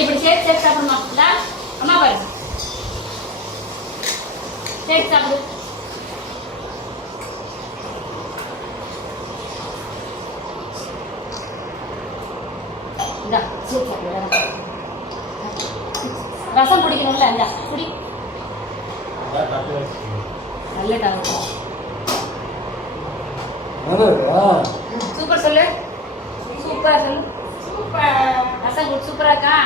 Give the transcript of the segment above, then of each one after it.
இப்படி சேர்த்து சேர்த்து சாப்பிடணும். அம்மா பாரு, சேர்த்து சாப்பிடு. ரசம் குடிக்கணும்ல, இந்த குடி. நல்ல டாக்டர். சூப்பர் சொல்லு, சூப்பர் சொல்லு. சூப்பர் ரசம் குடி. சூப்பரா இருக்கா?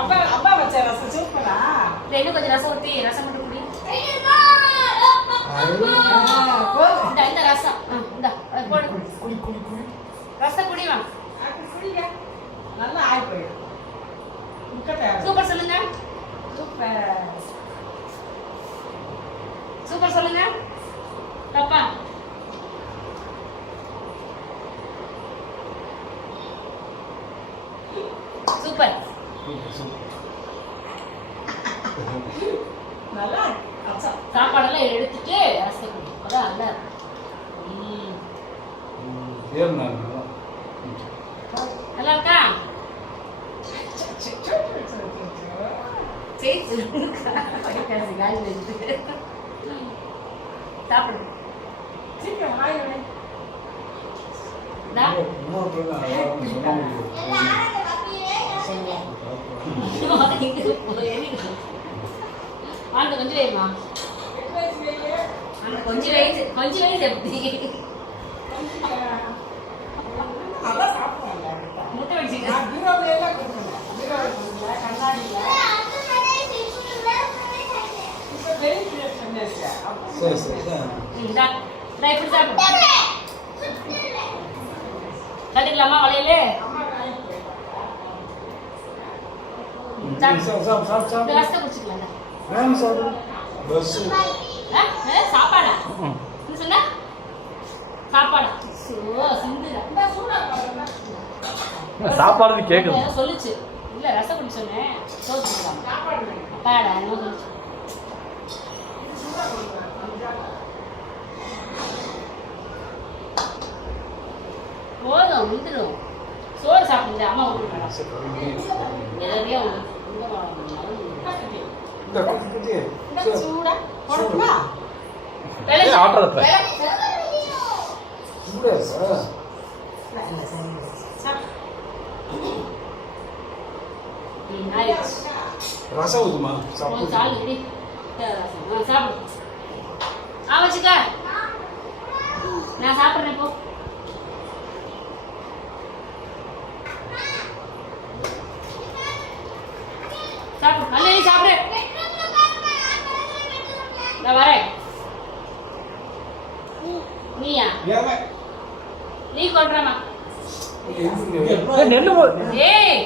அப்பா அப்பா வச்ச ரசம் சூப்பரா. இன்னும் கொஞ்சம் ரசம் ஊற்றி ரசம் மட்டும் குடி. இந்த ரசம் இந்த போடு. குடி குடி குடி. ரசம் குடிவா. குடிங்க. நல்லா ஆய் போயிடும். சூப்பர் சொல்லுங்க. சூப்பர் சூப்பர் சொல்லுங்க. பாப்பா சூப்பர். நல்லா சாப்பாடெல்லாம் எடுத்துட்டு ரசம் குடி. அதான் நல்லா நல்லா இருக்கா? சாப்பிடு. சீக்கிரம் வாய் வை. ஆண்டு கொஞ்சம் வேணுமா? கொஞ்சம் வயசு எப்படி முட்டை வச்சுக்க. கட்டிக்கலாமா வளையலே? ரசத்தை குடிச்சுக்கலாம். சாப்பாடா சொன்ன? சாப்பாடா? சாப்பாடு கேக்குது சொல்லுச்சு. இல்ல ரசம் குடி சொன்னேன். சாப்பாடா சொல்லுச்சு. போதும் வந்துடும். சோறு சாப்பிடுங்க. அம்மா ரசம் ஊதுமா? சாப்பிடு. வச்சுக்க. நான் சாப்பிட்றேன் இப்போ. சாப்பிடு. நல்ல நீ சாப்பிடு. நான் வரேன். நீயா? நீ கொள்றமா? நெல்லு. ஏய்